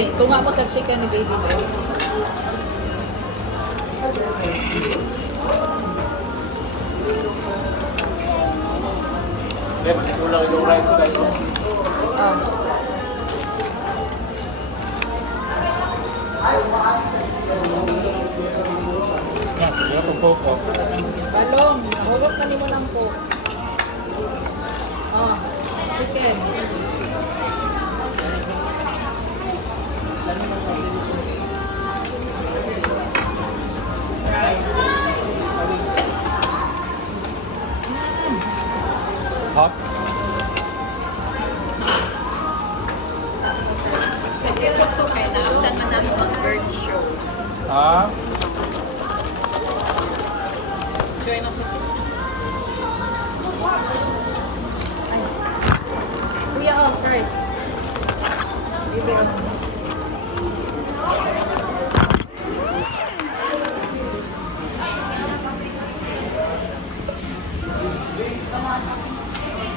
Dali, tunga ko sa chicken ni baby. Kaya matikulang yung right ko tayo. Ah. Yan, sige ako po. Balong, huwag ka mo lang po. Ah, chicken. Hot? Nag-iisip to kayo na after man namin mag-bird show. Ha? Join ako si Kuya, oh, first. Baby, oh.